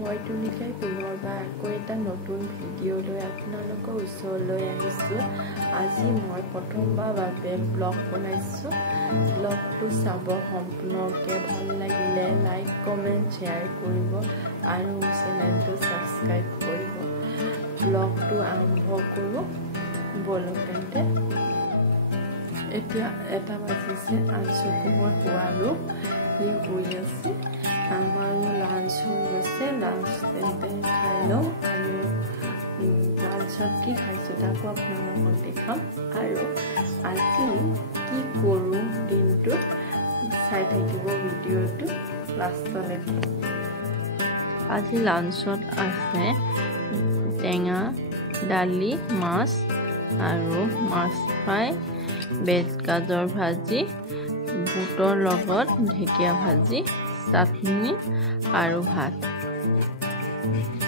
মই তুলিকাই পুনৰবাৰ আকৌ এটা নতুন ভিডিঅ' লৈ আপোনালোকৰ ওচৰলৈ আহিছোঁ। আজি মই প্ৰথমবাৰ বাবে ব্লগ বনাইছোঁ। ব্লগটো চাব, সম্পূৰ্ণকৈ ভাল লাগিলে লাইক কমেণ্ট শ্বেয়াৰ কৰিব আৰু চেনেলটো ছাবস্ক্ৰাইব কৰিব। ব্লগটো আৰম্ভ কৰোঁ ব'লক তেন্তে। এতিয়া 1টা বাজিছে, আঞ্চুকো মই শুৱালোঁ, সি শুই আছে। আমাৰো লাঞ্চ হৈ গৈছে, লাঞ্চ তেন্তে খাই লওঁ আৰু লাঞ্চত কি খাইছোঁ তাকো আপোনালোকক দেখাম আৰু আজি কি কৰোঁ দিনটো চাই থাকিব ভিডিঅ'টো লাষ্টলৈকে। আজি লাঞ্চত আছে টেঙা, দালি, মাছ আৰু মাছ ফ্ৰাই, বেজ গাজৰ ভাজি, বুটৰ লগত ঢেকীয়া ভাজি, চাটনি আৰু ভাত।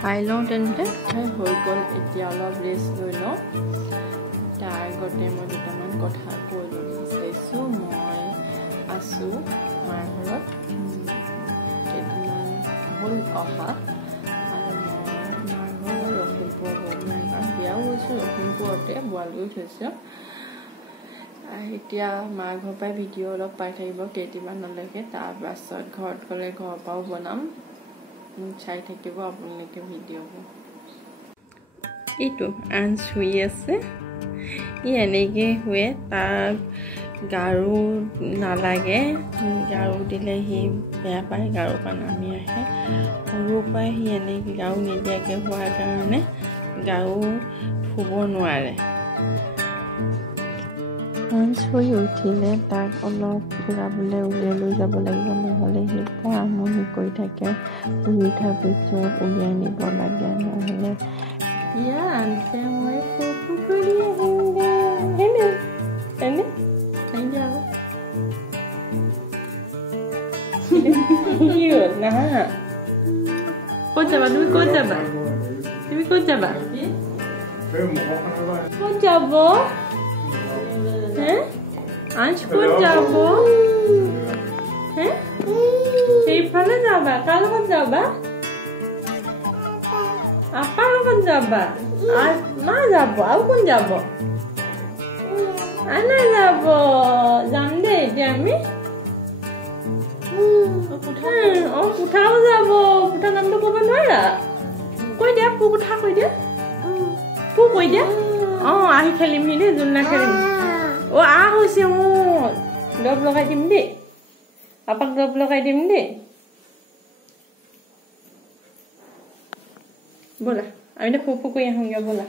খাই লওঁ তেন্তে। হৈ গ'ল, এতিয়া অলপ ৰেষ্ট লৈ লওঁ। তাৰ আগতে মই দুটামান কথা কৈ ল'ব বিচাৰিছোঁ। মই আছোঁ মাৰ ঘৰত, কেইদিনমান হ'ল অহা আৰু মই মাৰ ঘৰ লখিমপুৰ নাই কাৰণ বিয়াও হৈছোঁ লখিমপুৰতে, বোৱাৰীও থৈছোঁ। এতিয়া মাৰ ঘৰৰ পৰাই ভিডিঅ' অলপ পাই থাকিব কেইদিনমানলৈকে। তাৰপাছত ঘৰত গ'লে ঘৰৰ পৰাও বনাম, চাই থাকিব আপোনালোকে ভিডিঅ'বোৰ। এইটো আঞ্চ শুই আছে, ই এনেকৈ শুৱে, তাৰ গাৰু নালাগে, গাৰু দিলে সি বেয়া পায়, গাৰুৰ পৰা নামি আহে। সৰুৰ পৰাই সি এনেকৈ গাৰু নিদিয়াকৈ হোৱাৰ কাৰণে গাৰু শুব নোৱাৰে। আঞ্চ শুই উঠিলে তাক অলপ ফুৰাবলৈ উলিয়াই লৈ যাব লাগিব, নহ'লে সি বৰ আমনি কৰি থাকে। শুই উঠাৰ পিছত উলিয়াই নিব লাগে, নহ'লে ইয়া আনছে মই ফুফু কৰি আহিমগৈ। এনে এনে কি হ'ল নাহা? ক'ত যাবা তুমি? ক'ত যাবা তুমি? ক'ত যাবা? ক'ত যাব? আঞ্চ ক'ত যাব? সেইফালে যাবা? কাৰ লগত যাবা? আপাৰ লগত যাবা? মা যাব আৰু কোন যাব? আনা যাব। যাম দেই এতিয়া আমি। কোঠাও যাব। কোঠা নামটো ক'ব নোৱাৰা? কৈ দিয়া, পু কোঠা কৈ দিয়া। পু কৈ দিয়া। আহি খেলিমহি দেই, জোলনা খেলিম। হৈছে দৰৱ লগাই দিম দেই, পাপাক দৰৱ লগাই দিম দেই। ব'লা আমি এতিয়া ফুফু কৰি আহোঁগৈ, ব'লা।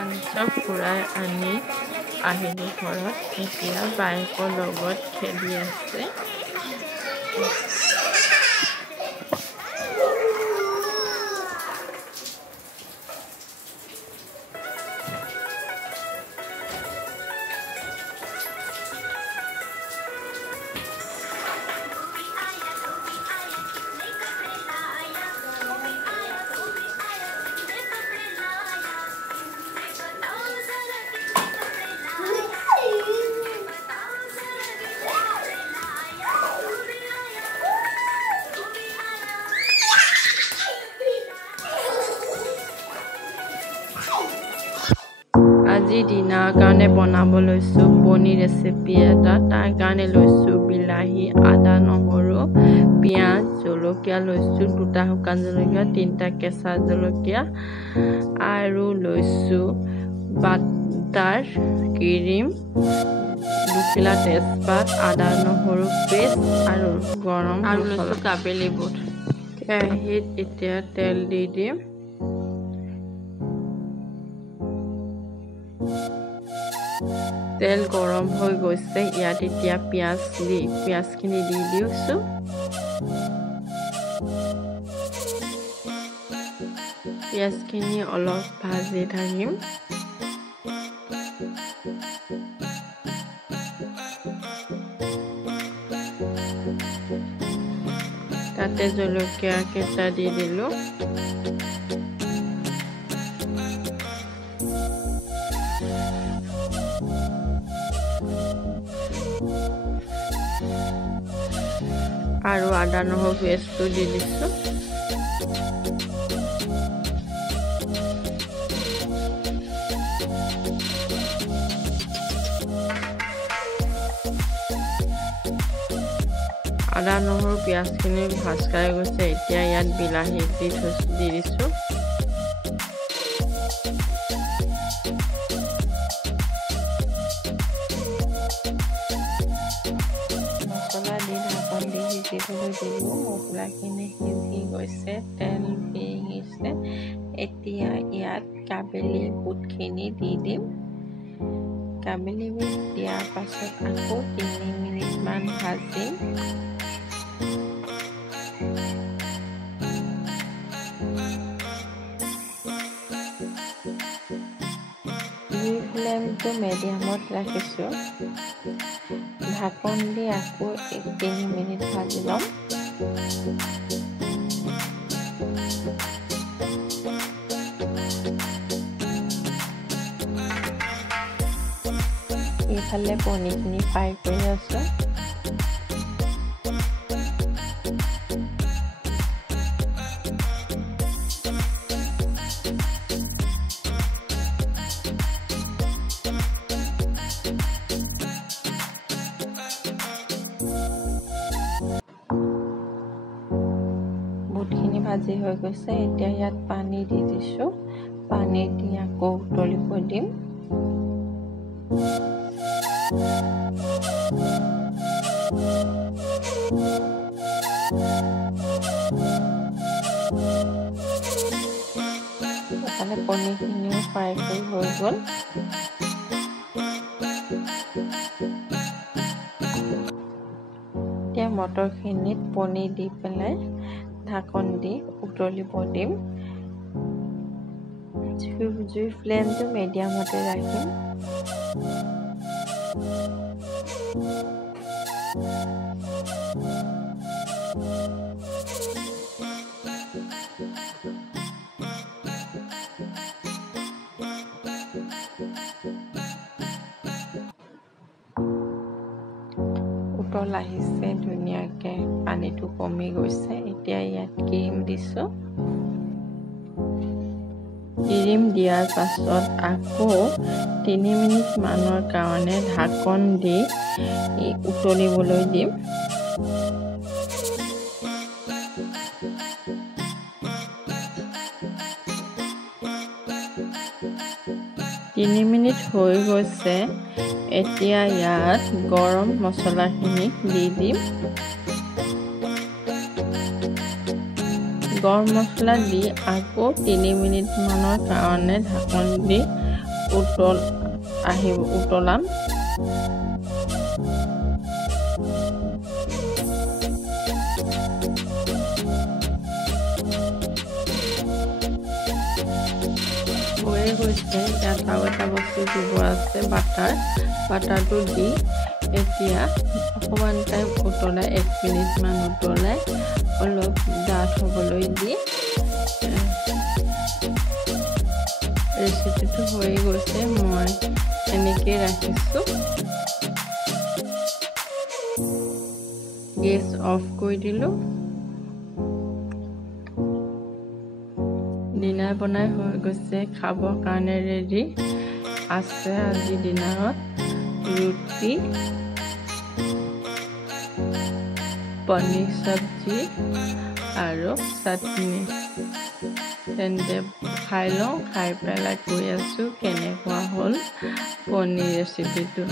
আঞ্চক ফুৰাই আনি আহিলোঁ ঘৰত, এতিয়া বাইকৰ লগত খেলি আছে। আজি দিনাৰ কাৰণে বনাব লৈছোঁ পনীৰ ৰেচিপি এটা। তাৰ কাৰণে লৈছোঁ বিলাহী, আদা, নহৰু, পিঁয়াজ, জলকীয়া লৈছোঁ, 2টা শুকান জলকীয়া, 3টা কেঁচা জলকীয়া আৰু লৈছোঁ বাটাৰ, ক্ৰীম, 2 কিলা তেজপাত, আদা নহৰু পেষ্ট আৰু গৰম আৰু লৈছোঁ কাবেলি বুট। কেৰাহীত এতিয়া তেল দি দিম। তেল গৰম হৈ গৈছে, ইয়াত এতিয়া পিঁয়াজখিনি দি দিছোঁ। পিঁয়াজখিনি অলপ ভাজি থাকিম। তাতে জলকীয়া কেঁচা দি দিলোঁ। আৰু আদা নহৰু পেষ্টটো দি দিছোঁ। আদা নহৰু পিঁয়াজখিনি ভাজ খাই গৈছে। এতিয়া ইয়াত বিলাহী দি দিছোঁ। মছলা দি ঢাকন দি সিজিবলৈ দিলোঁ। মছলাখিনি সিজি গৈছে, তেল পিঙিছে। এতিয়া ইয়াত কাবেলি বুটখিনি দি দিম। কাবেলি বুট দিয়াৰ পাছত আকৌ 3 মিনিটমান ভাজিম। ফ্লেমটো মিডিয়ামত ৰাখিছোঁ। ঢাকন দি আকৌ 3 মিনিট ভাজি ল'ম। এইফালে পনীৰখিনি ফ্ৰাই কৰি আছোঁ। বুটখিনি ভাজি হৈ গৈছে। এতিয়া ইয়াত পানী দি দিছোঁ। পানী দি আকৌ উতলিব দিম। এফালে পনীৰখিনিও ফ্ৰাই কৰি হৈ গ'ল। এতিয়া মটৰখিনিত পনীৰ দি পেলাই ঢাকন দি উতলিব দিম। জুইৰ ফ্লেমটো মিডিয়ামতে ৰাখিম। উতল আহিছে ধুনীয়াকৈ, পানীটো কমি গৈছে। এতিয়া ইয়াত ক্ৰীম দিছোঁ। ক্ৰীম দিয়াৰ পাছত আকৌ 3 মিনিটমানৰ কাৰণে ঢাকন দি উতলিবলৈ দিম। 3 মিনিট হৈ গৈছে। এতিয়া ইয়াত গৰম মছলাখিনি দি দিম। গৰম মছলা দি আকৌ 3 মিনিটমানৰ কাৰণে ঢাকন দি উতলাম। হৈয়ে গৈছে। ইয়াত আৰু এটা বস্তু দিব আছে, বাটাৰটো দি এতিয়া অকণমান টাইম উতলাই 1 মিনিটমান উতলাই অলপ ডাঠ হ'বলৈ দি ৰেচিপিটো হৈয়ে গৈছে। মই এনেকৈ ৰাখিছোঁ। গেছ অফ কৰি দিলোঁ। ডিনাৰ বনাই হৈ গৈছে, খাবৰ কাৰণে ৰেডি আছে। আজি ডিনাৰত ৰুটি, পনীৰ চব্জি আৰু চাটনি। তেন্তে খাই লওঁ। খাই পেলাই কৈ আছোঁ কেনেকুৱা হ'ল পনীৰ ৰেচিপিটো।